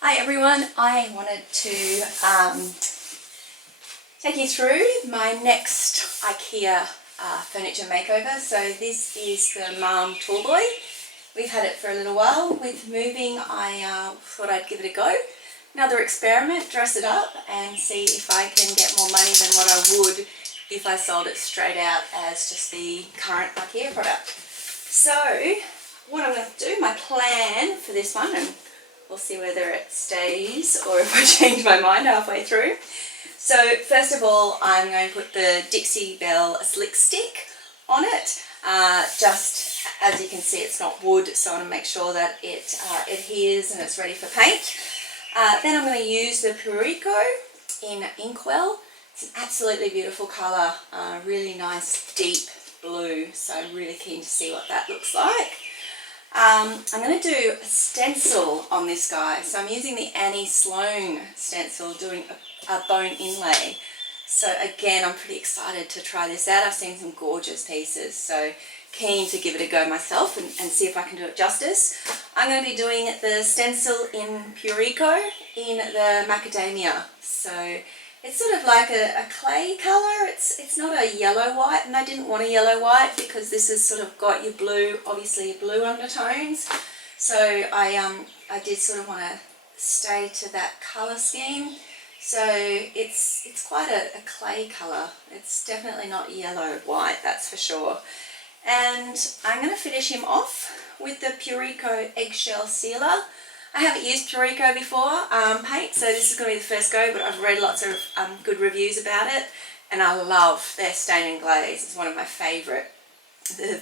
Hi everyone, I wanted to take you through my next Ikea furniture makeover. So this is the MALM Tallboy. We've had it for a little while. With moving, I thought I'd give it a go. Another experiment, dress it up and see if I can get more money than what I would if I sold it straight out as just the current Ikea product. So what I'm going to do, my plan for this one, and we'll see whether it stays or if I change my mind halfway through. So first of all, I'm going to put the Dixie Belle Slick Stick on it. Just as you can see, it's not wood, so I want to make sure that it adheres and it's ready for paint. Then I'm going to use the Pureco Inkwell. It's an absolutely beautiful colour, really nice deep blue, so I'm really keen to see what that looks like. I'm going to do a stencil on this guy, so I'm using the Sloan stencil, doing a bone inlay. So again, I'm pretty excited to try this out. I've seen some gorgeous pieces, so keen to give it a go myself and see if I can do it justice. I'm going to be doing the stencil in Pureco in the Macadamia. So it's sort of like a clay colour. It's not a yellow white, and I didn't want a yellow white because this has sort of got your blue, obviously your blue undertones. So I did sort of want to stay to that colour scheme. So it's quite a clay colour. It's definitely not yellow white, that's for sure. And I'm going to finish him off with the Pureco Eggshell Sealer. I haven't used Pureco before paint, so this is going to be the first go, but I've read lots of good reviews about it, and I love their stain and glaze. It's one of my favourite. The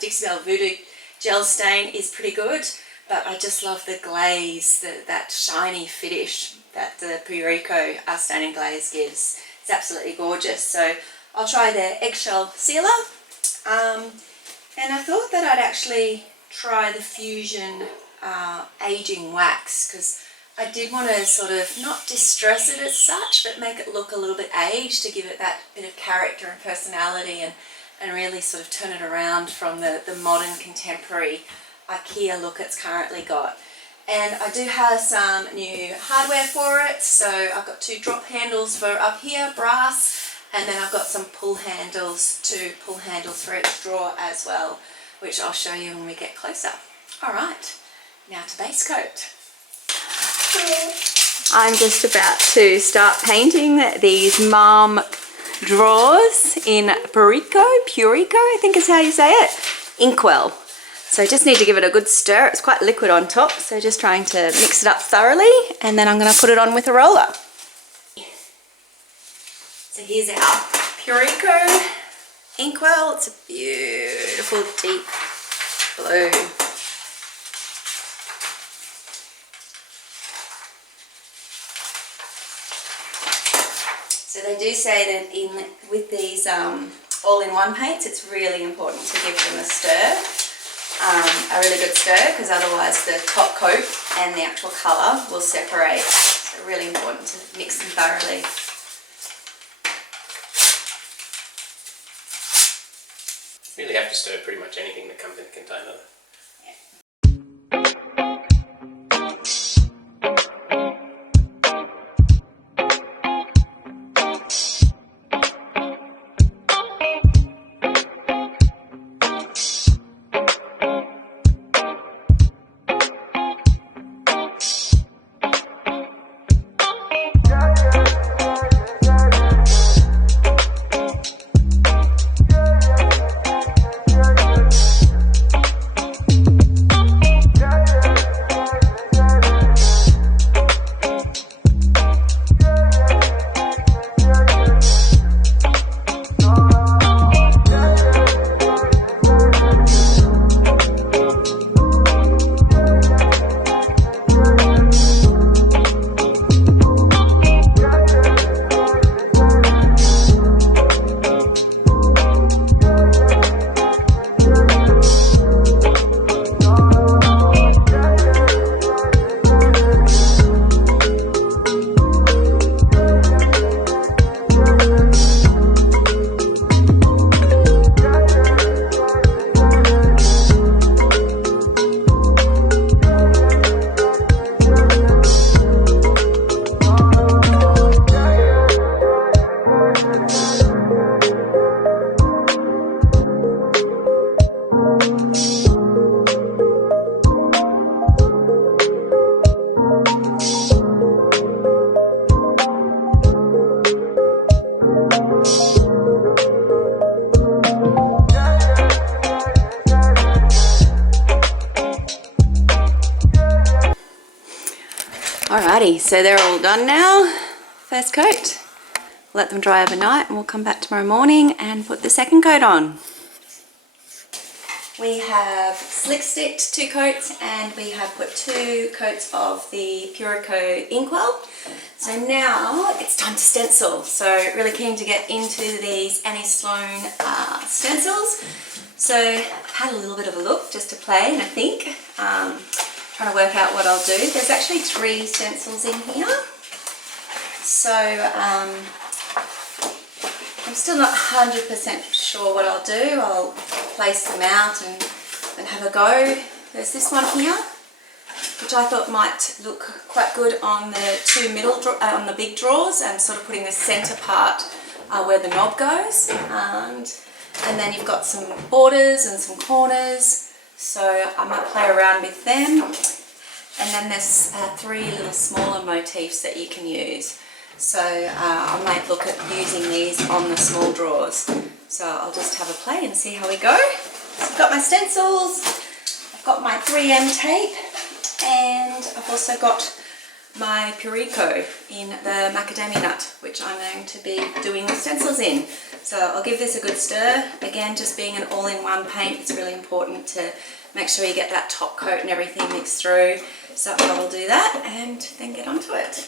Dixie Belle Voodoo gel stain is pretty good, but I just love the glaze, that shiny finish that the Pureco stain and glaze gives. It's absolutely gorgeous. So I'll try the Eggshell Sealer, and I thought that I'd actually try the Fusion aging wax, because I did want to sort of not distress it as such, but make it look a little bit aged to give it that bit of character and personality, and really sort of turn it around from the modern contemporary Ikea look it's currently got. And I do have some new hardware for it, so I've got 2 drop handles for up here, brass, and then I've got some pull handles, 2 pull handles for each drawer as well, which I'll show you when we get closer. Alright, now to base coat. I'm just about to start painting these MALM drawers in Pureco, I think is how you say it, Inkwell. So I just need to give it a good stir. It's quite liquid on top, so just trying to mix it up thoroughly, and then I'm going to put it on with a roller. So here's our Pureco Inkwell. It's a beautiful deep blue. So they do say that with these all-in-one paints, it's really important to give them a stir, a really good stir, because otherwise the top coat and the actual colour will separate. So really important to mix them thoroughly. You really have to stir pretty much anything that comes in a container. Alrighty, so they're all done now. First coat. Let them dry overnight and we'll come back tomorrow morning and put the second coat on. We have slick sticked 2 coats and we have put 2 coats of the Pureco Inkwell. So now it's time to stencil. So really keen to get into these Sloan stencils. So I've had a little bit of a look just to play and I think. Trying to work out what I'll do. There's actually 3 stencils in here. So I'm still not 100% sure what I'll do. I'll place them out and have a go. There's this one here, which I thought might look quite good on the 2 middle, on the big drawers, and sort of putting the center part where the knob goes. And then you've got some borders and some corners. So I might play around with them. And then there's 3 little smaller motifs that you can use. So I might look at using these on the small drawers. So I'll just have a play and see how we go. So I've got my stencils, I've got my 3M tape, and I've also got my Pureco in the macadamia nut, which I'm going to be doing the stencils in. So I'll give this a good stir. Again, just being an all-in-one paint, it's really important to make sure you get that top coat and everything mixed through. So I will do that and then get onto it.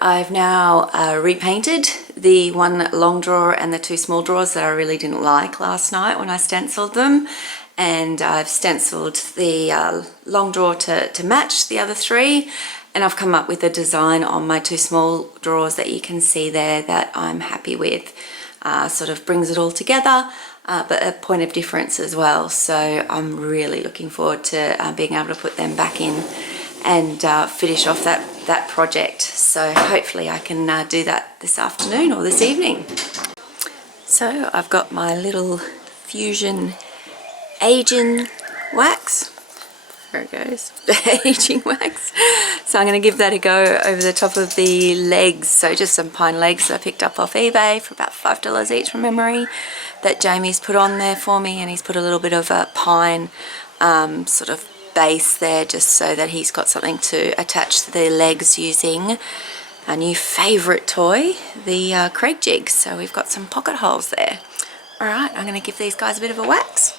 I've now repainted the 1 long drawer and the 2 small drawers that I really didn't like last night when I stenciled them, and I've stenciled the long drawer to match the other 3, and I've come up with a design on my 2 small drawers that you can see there that I'm happy with. Sort of brings it all together, but a point of difference as well. So I'm really looking forward to being able to put them back in and finish off that project. So hopefully I can do that this afternoon or this evening. So I've got my little Fusion aging wax. There it goes, the aging wax. So I'm going to give that a go over the top of the legs. So just some pine legs that I picked up off eBay for about $5 each from memory, that Jamie's put on there for me, and he's put a little bit of a pine sort of base there just so that he's got something to attach to the legs using our new favourite toy, the Craig jig. So we've got some pocket holes there. Alright, I'm going to give these guys a bit of a wax.